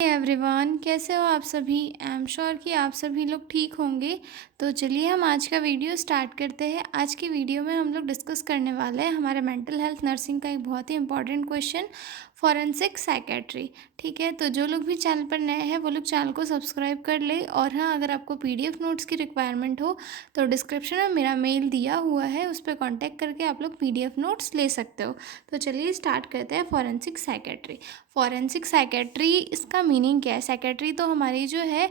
Everyone, कैसे हो आप सभी। आई एम श्योर कि आप सभी लोग ठीक होंगे। तो चलिए हम आज का वीडियो स्टार्ट करते हैं। आज की वीडियो में हम लोग डिस्कस करने वाले हैं हमारे मेंटल हेल्थ नर्सिंग का एक बहुत ही इंपॉर्टेंट क्वेश्चन, फॉरेंसिक साइकेट्री। ठीक है, तो जो लोग भी चैनल पर नए हैं वो लोग चैनल को सब्सक्राइब कर ले। और हाँ, अगर आपको पीडीएफ नोट्स की रिक्वायरमेंट हो तो डिस्क्रिप्शन में मेरा मेल दिया हुआ है, उस पर कॉन्टैक्ट करके आप लोग पीडीएफ नोट्स ले सकते हो। तो चलिए स्टार्ट करते हैं फॉरेंसिक साइकेट्री। फॉरेंसिक साइकेट्री, इसका मीनिंग क्या है। साइकेट्री तो हमारी जो है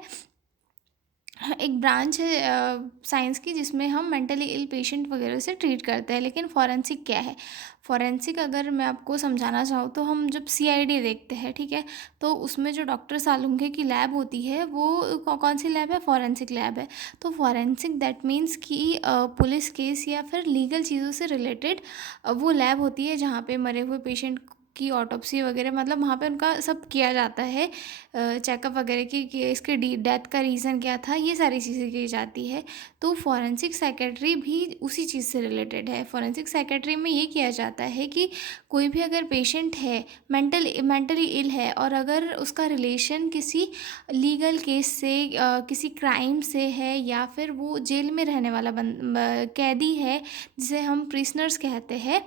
एक ब्रांच है साइंस की, जिसमें हम मेंटली इल पेशेंट वगैरह से ट्रीट करते हैं। लेकिन फॉरेंसिक क्या है। फॉरेंसिक अगर मैं आपको समझाना चाहूँ तो हम जब सीआईडी देखते हैं, ठीक है, तो उसमें जो डॉक्टर सालुंखे की लैब होती है वो कौन सी लैब है, फॉरेंसिक लैब है। तो फॉरेंसिक दैट मीन्स कि पुलिस केस या फिर लीगल चीज़ों से रिलेटेड वो लैब होती है जहाँ पे मरे हुए पेशेंट की ऑटोप्सी वगैरह, मतलब वहाँ पे उनका सब किया जाता है, चेकअप वगैरह की कि इसके डेथ का रीज़न क्या था, ये सारी चीज़ें की जाती है। तो फॉरेंसिक साइकेट्री भी उसी चीज़ से रिलेटेड है। फॉरेंसिक साइकेट्री में ये किया जाता है कि कोई भी अगर पेशेंट है, मेंटली इल है, और अगर उसका रिलेशन किसी लीगल केस से किसी क्राइम से है, या फिर वो जेल में रहने वाला कैदी है जिसे हम प्रिजनर्स कहते हैं,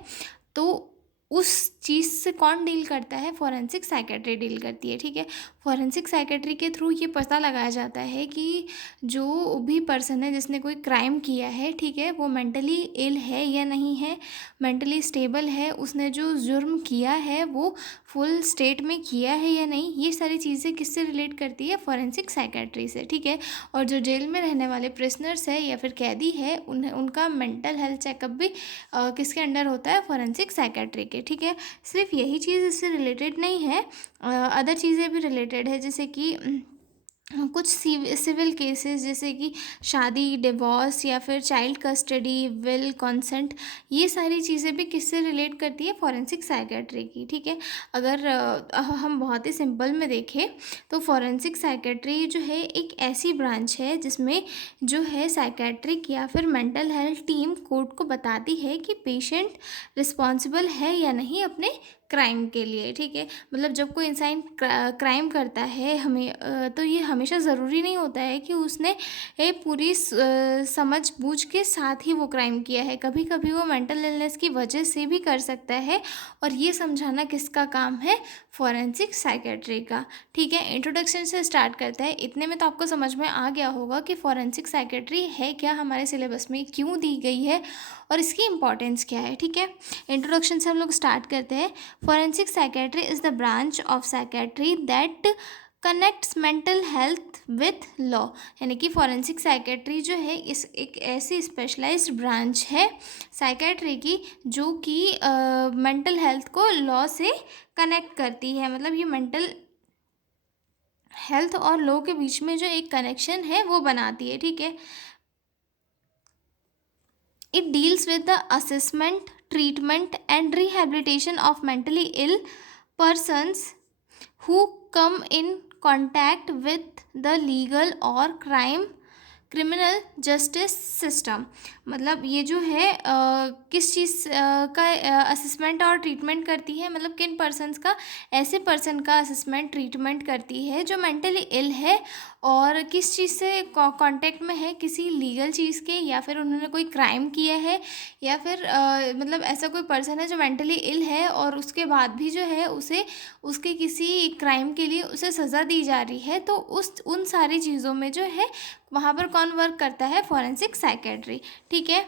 तो उस चीज़ से कौन डील करता है, फॉरेंसिक साइकेट्री डील करती है। ठीक है, फॉरेंसिक साइकेट्री के थ्रू ये पता लगाया जाता है कि जो भी पर्सन है जिसने कोई क्राइम किया है, ठीक है, वो मेंटली इल है या नहीं है, मेंटली स्टेबल है, उसने जो जुर्म किया है वो फुल स्टेट में किया है या नहीं, ये सारी चीज़ें किससे रिलेट करती है, फॉरेंसिक साइकेट्री से। ठीक है, और जो जेल में रहने वाले प्रिजनर्स है या फिर कैदी है, उनका मेंटल हेल्थ चेकअप भी किसके अंडर होता है, फॉरेंसिक साइकेट्री के। ठीक है, सिर्फ यही चीज़ इससे रिलेटेड नहीं है, अदर चीज़ें भी रिलेटेड है, जैसे कि कुछ सिविल केसेस, जैसे कि शादी, डिवोर्स या फिर चाइल्ड कस्टडी, विल, कंसेंट, ये सारी चीज़ें भी किससे रिलेट करती है, फॉरेंसिक साइकेट्री की। ठीक है, अगर हम बहुत ही सिंपल में देखें तो फॉरेंसिक साइकेट्री जो है एक ऐसी ब्रांच है जिसमें जो है साइकेट्रिक या फिर मेंटल हेल्थ टीम कोर्ट को बताती है कि पेशेंट रिस्पॉन्सिबल है या नहीं अपने क्राइम के लिए। ठीक है, मतलब जब कोई इंसान क्राइम करता है, तो ये हमेशा ज़रूरी नहीं होता है कि उसने पूरी समझ बूझ के साथ ही वो क्राइम किया है। कभी कभी वो मेंटल इलनेस की वजह से भी कर सकता है, और ये समझाना किसका काम है, फॉरेंसिक साइकेट्री का। ठीक है, इंट्रोडक्शन से स्टार्ट करते हैं। इतने में तो आपको समझ में आ गया होगा कि फॉरेंसिक साइकेट्री है क्या, हमारे सिलेबस में क्यों दी गई है और इसकी इंपॉर्टेंस क्या है। ठीक है, इंट्रोडक्शन से हम लोग स्टार्ट करते हैं। Forensic psychiatry is the branch of psychiatry that connects mental health with law. यानी कि फॉरेंसिक साइकेट्री जो है इस एक ऐसी स्पेशलाइज्ड ब्रांच है साइकेट्री की, जो कि मेंटल हेल्थ को लॉ से कनेक्ट करती है। मतलब ये मेंटल हेल्थ और लॉ के बीच में जो एक कनेक्शन है वो बनाती है। ठीक है, it deals with the assessment, treatment, and rehabilitation of mentally ill persons who come in contact with the legal or criminal justice system. मतलब ये जो है किस चीज़ का असेसमेंट और ट्रीटमेंट करती है, मतलब किन पर्सनस का, ऐसे पर्सन का असेसमेंट ट्रीटमेंट करती है जो मेंटली इल है और किस चीज़ से कांटेक्ट में है, किसी लीगल चीज़ के, या फिर उन्होंने कोई क्राइम किया है, या फिर मतलब ऐसा कोई पर्सन है जो मेंटली इल है और उसके बाद भी जो है उसे उसके किसी क्राइम के लिए उसे सज़ा दी जा रही है। तो उन सारी चीज़ों में जो है वहाँ पर कौन वर्क करता है, फॉरेंसिक साइकेट्री। ठीक है,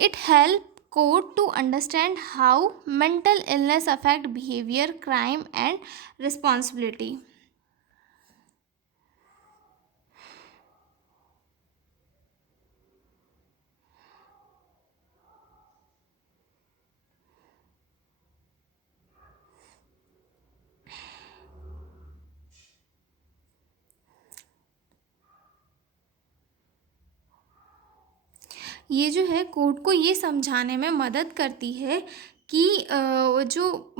it help court to understand how mental illness affect behaviour, crime and responsibility. ये जो है कोर्ट को ये समझाने में मदद करती है कि जो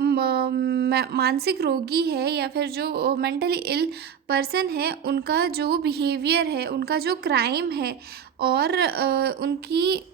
मानसिक रोगी है या फिर जो मेंटली इल पर्सन है, उनका जो बिहेवियर है, उनका जो क्राइम है, और उनकी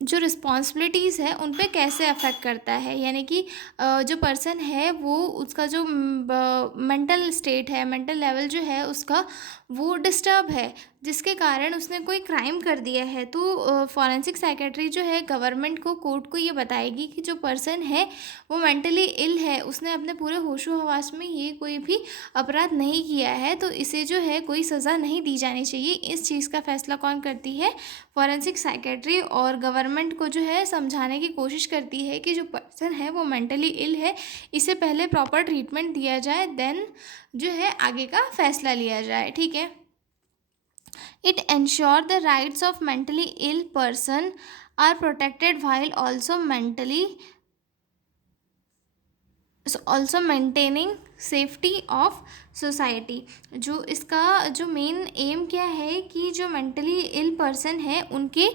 जो रिस्पॉन्सिबिलिटीज़ है उन पे कैसे अफेक्ट करता है, यानी कि जो पर्सन है वो उसका जो मेंटल स्टेट है, मेंटल लेवल जो है उसका वो डिस्टर्ब है, जिसके कारण उसने कोई क्राइम कर दिया है। तो फॉरेंसिक साइकेट्री जो है गवर्नमेंट को, कोर्ट को ये बताएगी कि जो पर्सन है वो मेंटली इल है, उसने अपने पूरे होशो हवास में ये कोई भी अपराध नहीं किया है, तो इसे जो है कोई सज़ा नहीं दी जानी चाहिए। इस चीज़ का फैसला कौन करती है? Forensic psychiatry. और गवर्नमेंट को जो है समझाने की कोशिश करती है कि जो पर्सन है वो मेंटली इल है, इसे पहले प्रॉपर ट्रीटमेंट दिया जाए, देन जो है आगे का फैसला लिया जाए। ठीक है। It ensure the rights of mentally ill person are protected while also maintaining safety of society. जो इसका जो मेन एम क्या है कि जो मेंटली इल पर्सन है उनके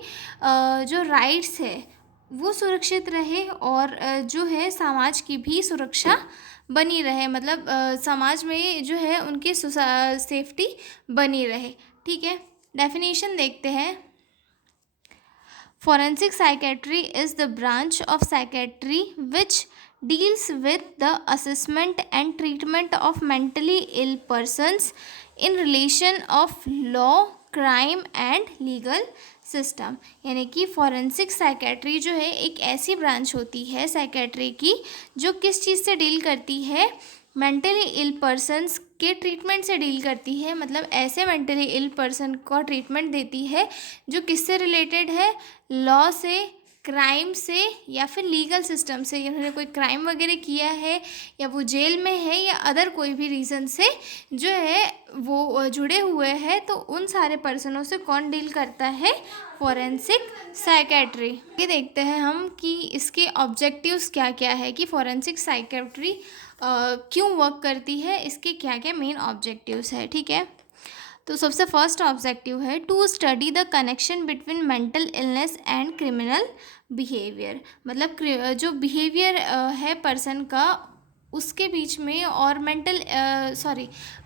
जो राइट्स है वो सुरक्षित रहे, और जो है समाज की भी सुरक्षा बनी रहे, मतलब समाज में जो है उनकी सेफ्टी बनी रहे। ठीक है। डेफिनेशन देखते हैं। Forensic psychiatry is the branch of psychiatry which deals with the assessment and treatment of mentally ill persons in relation of law, crime and legal system. यानी कि फॉरेंसिक साइकेट्री जो है एक ऐसी ब्रांच होती है साइकेट्री की जो किस चीज़ से डील करती है? मेंटली इल पर्सन्स के ट्रीटमेंट से डील करती है, मतलब ऐसे मेंटली इल पर्सन का ट्रीटमेंट देती है जो किससे रिलेटेड है? लॉ से, क्राइम से या फिर लीगल सिस्टम से। उन्होंने कोई क्राइम वगैरह किया है या वो जेल में है या अदर कोई भी रीज़न से जो है वो जुड़े हुए हैं, तो उन सारे पर्सनों से कौन डील करता है? Forensic psychiatry. ये देखते हैं हम कि इसके ऑब्जेक्टिव्स क्या क्या है, कि फॉरेंसिक साइकेट्री क्यों वर्क करती है, इसके क्या क्या मेन ऑब्जेक्टिव्स है। ठीक है। तो सबसे फर्स्ट ऑब्जेक्टिव है to study the connection between mental illness and criminal behaviour. मतलब जो बिहेवियर है पर्सन का उसके बीच में और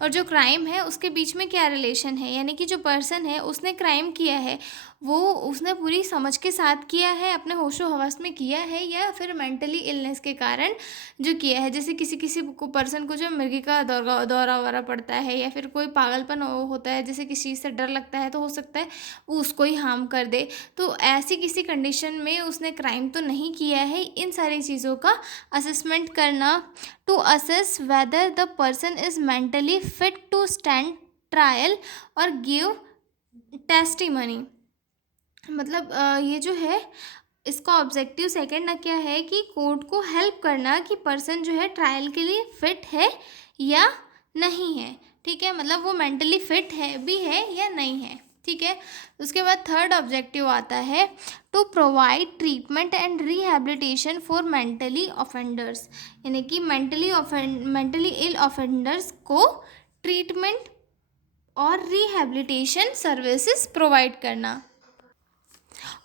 और जो क्राइम है उसके बीच में क्या रिलेशन है। यानी कि जो पर्सन है उसने क्राइम किया है वो उसने पूरी समझ के साथ किया है, अपने होशो हवास में किया है, या फिर मेंटली इलनेस के कारण जो किया है। जैसे किसी किसी को पर्सन को जो मिर्गी का दौरा वौरा पड़ता है या फिर कोई पागलपन होता है, जैसे किसी चीज़ से डर लगता है, तो हो सकता है वो उसको ही हार्म कर दे। तो ऐसी किसी कंडीशन में उसने क्राइम तो नहीं किया है। इन सारी चीज़ों का असेसमेंट करना, to assess whether the person is mentally fit to stand trial और गिव टेस्टिमनी। मतलब ये जो है इसका ऑब्जेक्टिव सेकंड ना क्या है कि कोर्ट को हेल्प करना कि पर्सन जो है ट्रायल के लिए फिट है या नहीं है। ठीक है। मतलब वो मेंटली फिट है भी है या नहीं है। ठीक है। उसके बाद थर्ड ऑब्जेक्टिव आता है to provide treatment and rehabilitation for mentally offenders. यानी कि मेंटली इल ऑफेंडर्स को ट्रीटमेंट और रिहैबिलिटेशन सर्विसेज प्रोवाइड करना।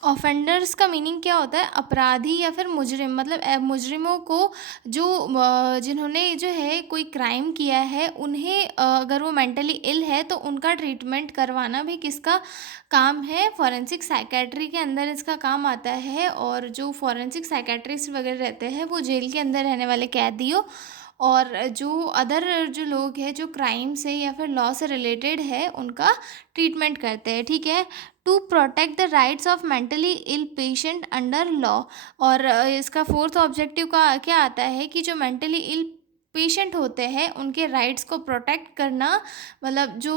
ऑफेंडर्स का मीनिंग क्या होता है? अपराधी या फिर मुजरिम। मतलब मुजरिमों को जो जिन्होंने जो है कोई क्राइम किया है उन्हें अगर वो मेंटली इल है तो उनका ट्रीटमेंट करवाना भी किसका काम है? फॉरेंसिक साइकेट्री के अंदर इसका काम आता है। और जो फॉरेंसिक साइकेट्रिस्ट वगैरह रहते हैं वो जेल के अंदर रहने वाले कैदियों और जो अदर जो लोग हैं जो क्राइम से या फिर लॉ से रिलेटेड है उनका ट्रीटमेंट करते हैं। ठीक है। To protect the rights of mentally ill patient under law. और इसका फोर्थ ऑब्जेक्टिव का क्या आता है कि जो मेंटली इल पेशेंट होते हैं उनके राइट्स को प्रोटेक्ट करना। मतलब जो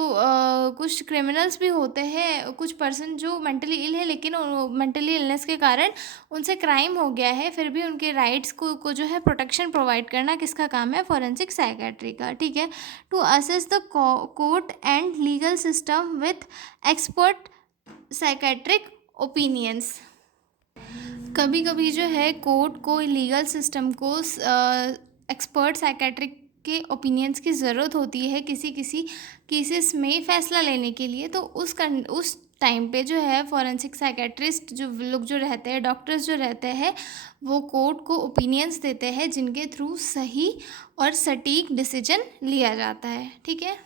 कुछ क्रिमिनल्स भी होते हैं, कुछ पर्सन जो मेंटली इल है लेकिन मेंटली इलनेस के कारण उनसे क्राइम हो गया है, फिर भी उनके राइट्स को जो है प्रोटेक्शन प्रोवाइड करना किसका काम है? फॉरेंसिक साइकेट्री का। ठीक है। To assess the court and legal system with expert psychiatric opinions. कभी कभी जो है कोर्ट को, लीगल सिस्टम को एक्सपर्ट साइकेट्रिक के ओपिनियंस की ज़रूरत होती है किसी किसी केसेस में फ़ैसला लेने के लिए। तो उस टाइम पे जो है फॉरेंसिक साइकेट्रिस्ट जो लोग जो रहते हैं, डॉक्टर्स जो रहते हैं, वो कोर्ट को ओपिनियंस देते हैं जिनके थ्रू सही और सटीक डिसीजन लिया जाता है। ठीक है।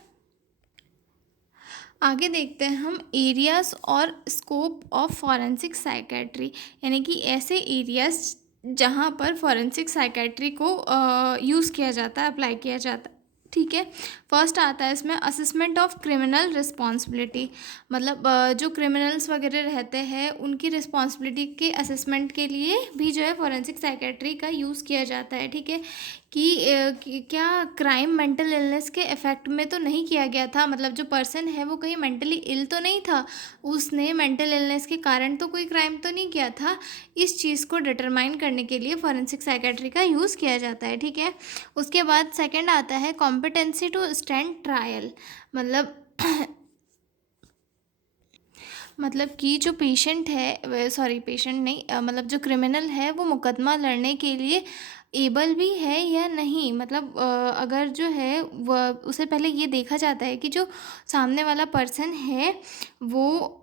आगे देखते हैं हम एरियाज़ और स्कोप ऑफ फॉरेंसिक साइकेट्री, यानी कि ऐसे एरियाज़ जहाँ पर फॉरेंसिक साइकेट्री को यूज़ किया जाता है, अप्लाई किया जाता है। ठीक है, फर्स्ट आता है इसमें असेसमेंट ऑफ क्रिमिनल रिस्पॉन्सिबिलिटी, मतलब जो क्रिमिनल्स वगैरह रहते हैं उनकी रिस्पॉन्सिबिलिटी के असेसमेंट के लिए भी जो है फॉरेंसिक साइकेट्री का यूज़ किया जाता है। ठीक है, कि क्या क्राइम मेंटल इलनेस के इफ़ेक्ट में तो नहीं किया गया था, मतलब जो पर्सन है वो कहीं मेंटली इल तो नहीं था, उसने मेंटल इलनेस के कारण तो कोई क्राइम तो नहीं किया था। इस चीज़ को डिटरमाइन करने के लिए फॉरेंसिक साइकेट्री का यूज़ किया जाता है। ठीक है, उसके बाद सेकंड आता है कॉम्पिटेंसी टू स्टैंड ट्रायल, मतलब मतलब कि जो पेशेंट है, सॉरी पेशेंट नहीं, मतलब जो क्रिमिनल है वो मुकदमा लड़ने के लिए एबल भी है या नहीं, मतलब अगर जो है वह उसे पहले ये देखा जाता है कि जो सामने वाला पर्सन है वो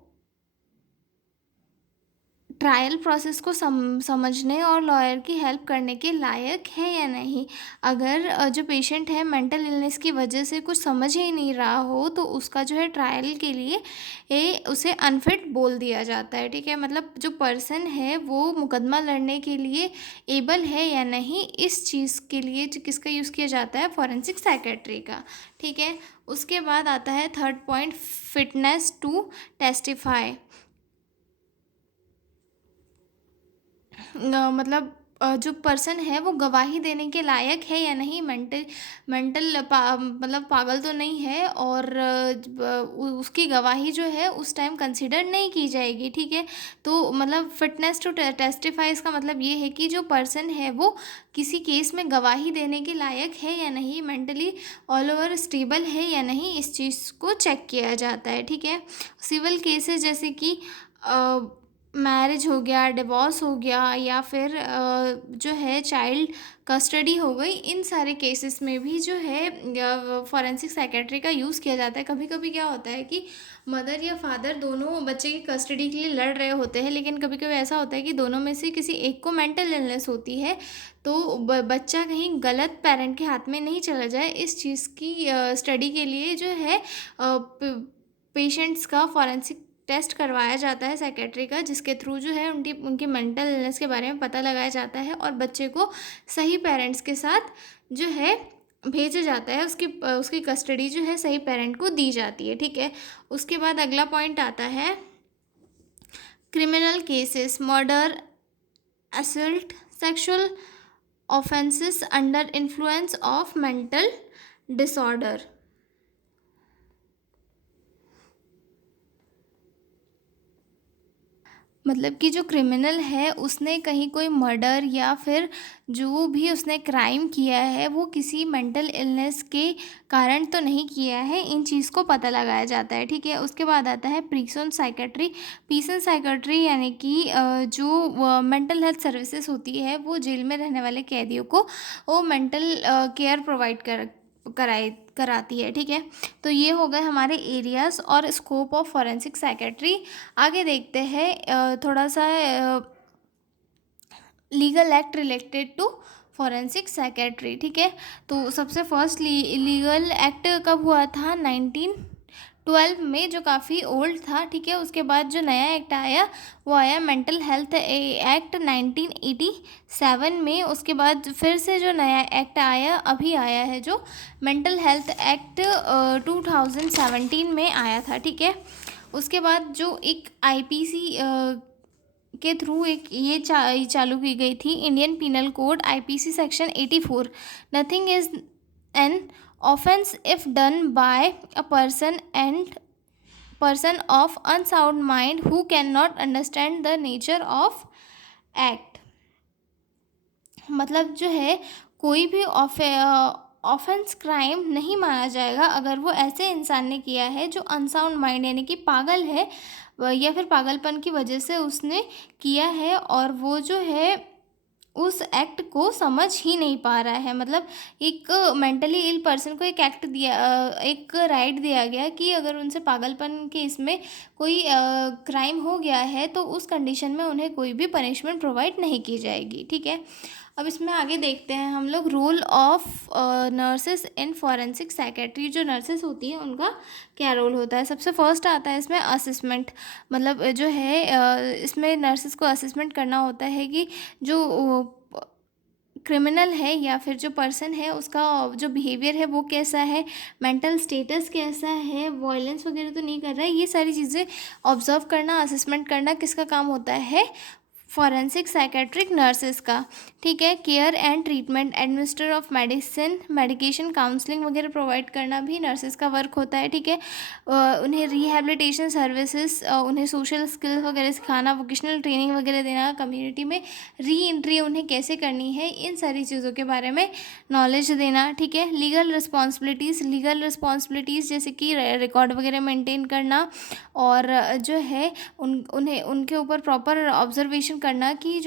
ट्रायल प्रोसेस को समझने और लॉयर की हेल्प करने के लायक है या नहीं। अगर जो पेशेंट है मेंटल इलनेस की वजह से कुछ समझ ही नहीं रहा हो तो उसका जो है ट्रायल के लिए उसे अनफिट बोल दिया जाता है। ठीक है, मतलब जो पर्सन है वो मुकदमा लड़ने के लिए एबल है या नहीं, इस चीज़ के लिए जो किसका यूज़ किया जाता है, फॉरेंसिक साइकेट्री का। ठीक है, उसके बाद आता है third point, fitness to testify, मतलब जो पर्सन है वो गवाही देने के लायक है या नहीं, मतलब पागल तो नहीं है, और उसकी गवाही जो है उस टाइम कंसिडर नहीं की जाएगी। ठीक है, तो मतलब फिटनेस टू टेस्टिफाई इसका मतलब ये है कि जो पर्सन है वो किसी केस में गवाही देने के लायक है या नहीं, मेंटली ऑल ओवर स्टेबल है या नहीं, इस चीज़ को चेक किया जाता है। ठीक है, सिविल केसेस जैसे कि मैरिज हो गया, डिवोर्स हो गया, या फिर जो है चाइल्ड कस्टडी हो गई, इन सारे केसेस में भी जो है फॉरेंसिक साइकेट्री का यूज़ किया जाता है। कभी कभी क्या होता है कि मदर या फादर दोनों बच्चे की कस्टडी के लिए लड़ रहे होते हैं, लेकिन कभी कभी ऐसा होता है कि दोनों में से किसी एक को मेंटल इलनेस होती है, तो बच्चा कहीं गलत पेरेंट के हाथ में नहीं चला जाए, इस चीज़ की स्टडी के लिए जो है पेशेंट्स का फॉरेंसिक टेस्ट करवाया जाता है साइकेट्री का, जिसके थ्रू जो है उनकी उनकी मेंटल इलनेस के बारे में पता लगाया जाता है और बच्चे को सही पेरेंट्स के साथ जो है भेजा जाता है, उसकी उसकी कस्टडी जो है सही पेरेंट को दी जाती है। ठीक है, उसके बाद अगला पॉइंट आता है criminal cases, murder, assault, sexual offences under influence of mental disorder, मतलब कि जो क्रिमिनल है उसने कहीं कोई मर्डर या फिर जो भी उसने क्राइम किया है वो किसी मेंटल इलनेस के कारण तो नहीं किया है, इन चीज़ को पता लगाया जाता है। ठीक है, उसके बाद आता है प्रीसन साइकेट्री। प्रीसन साइकेट्री यानी कि जो मेंटल हेल्थ सर्विसेज होती है वो जेल में रहने वाले कैदियों को वो मेंटल केयर प्रोवाइड कराती है। ठीक है, तो ये हो गए हमारे एरियाज़ और स्कोप ऑफ फॉरेंसिक साइकेट्री। आगे देखते हैं थोड़ा सा legal act related to forensic psychiatry. ठीक है, तो सबसे फर्स्ट लीगल एक्ट कब हुआ था, 1912 में, जो काफ़ी ओल्ड था। ठीक है, उसके बाद जो नया एक्ट आया वो आया मेंटल हेल्थ एक्ट 1987 में। उसके बाद फिर से जो नया एक्ट आया अभी आया है जो मेंटल हेल्थ एक्ट 2017 में आया था। ठीक है, उसके बाद जो एक आईपीसी के थ्रू एक ये चालू की गई थी, Indian penal code IPC section 84, nothing is an offence if done by a person of unsound mind who can not understand the nature of act, मतलब जो है कोई भी ऑफेंस क्राइम नहीं माना जाएगा अगर वो ऐसे इंसान ने किया है जो अनसाउंड माइंड यानी कि पागल है, या फिर पागलपन की वजह से उसने किया है और वो जो है उस एक्ट को समझ ही नहीं पा रहा है। मतलब एक मेंटली इल पर्सन को एक एक्ट दिया, एक राइट दिया गया कि अगर उनसे पागलपन के इसमें कोई क्राइम हो गया है तो उस कंडीशन में उन्हें कोई भी पनिशमेंट प्रोवाइड नहीं की जाएगी। ठीक है, अब इसमें आगे देखते हैं हम लोग role of nurses in forensic psychiatry. जो नर्सेस होती है उनका क्या रोल होता है। सबसे फर्स्ट आता है इसमें असेसमेंट, मतलब जो है इसमें नर्सेस को असेसमेंट करना होता है कि जो क्रिमिनल है या फिर जो पर्सन है उसका जो बिहेवियर है वो कैसा है, मेंटल स्टेटस कैसा है, वायलेंस वगैरह तो नहीं कर रहा है। ये सारी चीज़ें ऑब्जर्व करना, असेसमेंट करना किसका काम होता है, फॉरेंसिक साइकेट्रिक नर्सेस का। ठीक है। Care and treatment, administer of medicine, medication, counselling वगैरह प्रोवाइड करना भी नर्सेस का वर्क होता है। ठीक है। उन्हें रिहैबिलिटेशन सर्विसेज, उन्हें सोशल स्किल्स वगैरह सिखाना, वोकेशनल ट्रेनिंग वगैरह देना, कम्युनिटी में री एंट्री उन्हें कैसे करनी है, इन सारी चीज़ों के बारे में नॉलेज देना। ठीक है। लीगल रिस्पॉन्सिबिलिटीज़ जैसे कि रिकॉर्ड वगैरह मेंटेन करना, और जो है उन्हें उनके ऊपर प्रॉपर ऑब्जर्वेशन करना कि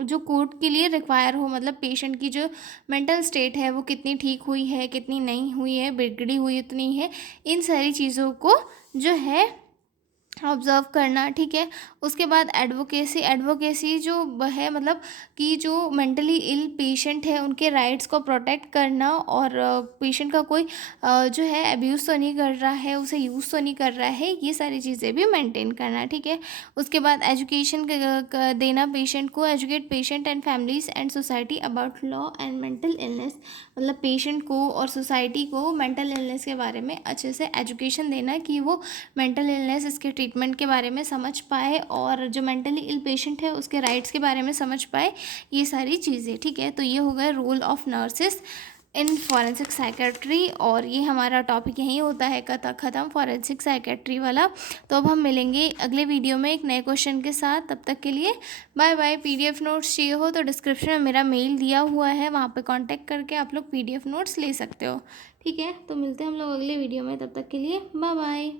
जो कोर्ट के लिए रिक्वायर हो, मतलब पेशेंट की जो मेंटल स्टेट है वो कितनी ठीक हुई है, कितनी नहीं हुई है, बिगड़ी हुई उतनी है, इन सारी चीज़ों को जो है ऑब्ज़र्व करना। ठीक है। उसके बाद एडवोकेसी जो है, मतलब कि जो मेंटली इल पेशेंट है उनके राइट्स को प्रोटेक्ट करना, और पेशेंट का कोई जो है अब्यूज़ तो नहीं कर रहा है, उसे यूज़ तो नहीं कर रहा है, ये सारी चीज़ें भी मेंटेन करना। ठीक है। उसके बाद एजुकेशन देना पेशेंट को, educate patient and families and society about law and mental illness, मतलब पेशेंट को और सोसाइटी को मेंटल इलनेस के बारे में अच्छे से एजुकेशन देना कि वो मेंटल इलनेस, इसके ट्रीटमेंट के बारे में समझ पाए, और जो मेंटली इल पेशेंट है उसके राइट्स के बारे में समझ पाए, ये सारी चीज़ें। ठीक है। तो ये हो गया role of nurses in forensic psychiatry, और ये हमारा टॉपिक यहीं होता है ख़त्म, फॉरेंसिक साइकेट्री वाला। तो अब हम मिलेंगे अगले वीडियो में एक नए क्वेश्चन के साथ। तब तक के लिए बाय बाय। पीडीएफ नोट्स चाहिए हो तो डिस्क्रिप्शन में मेरा मेल दिया हुआ है, वहाँ पे कांटेक्ट करके आप लोग पीडीएफ नोट्स ले सकते हो। ठीक है। तो मिलते हैं हम लोग अगले वीडियो में, तब तक के लिए बाय बाय।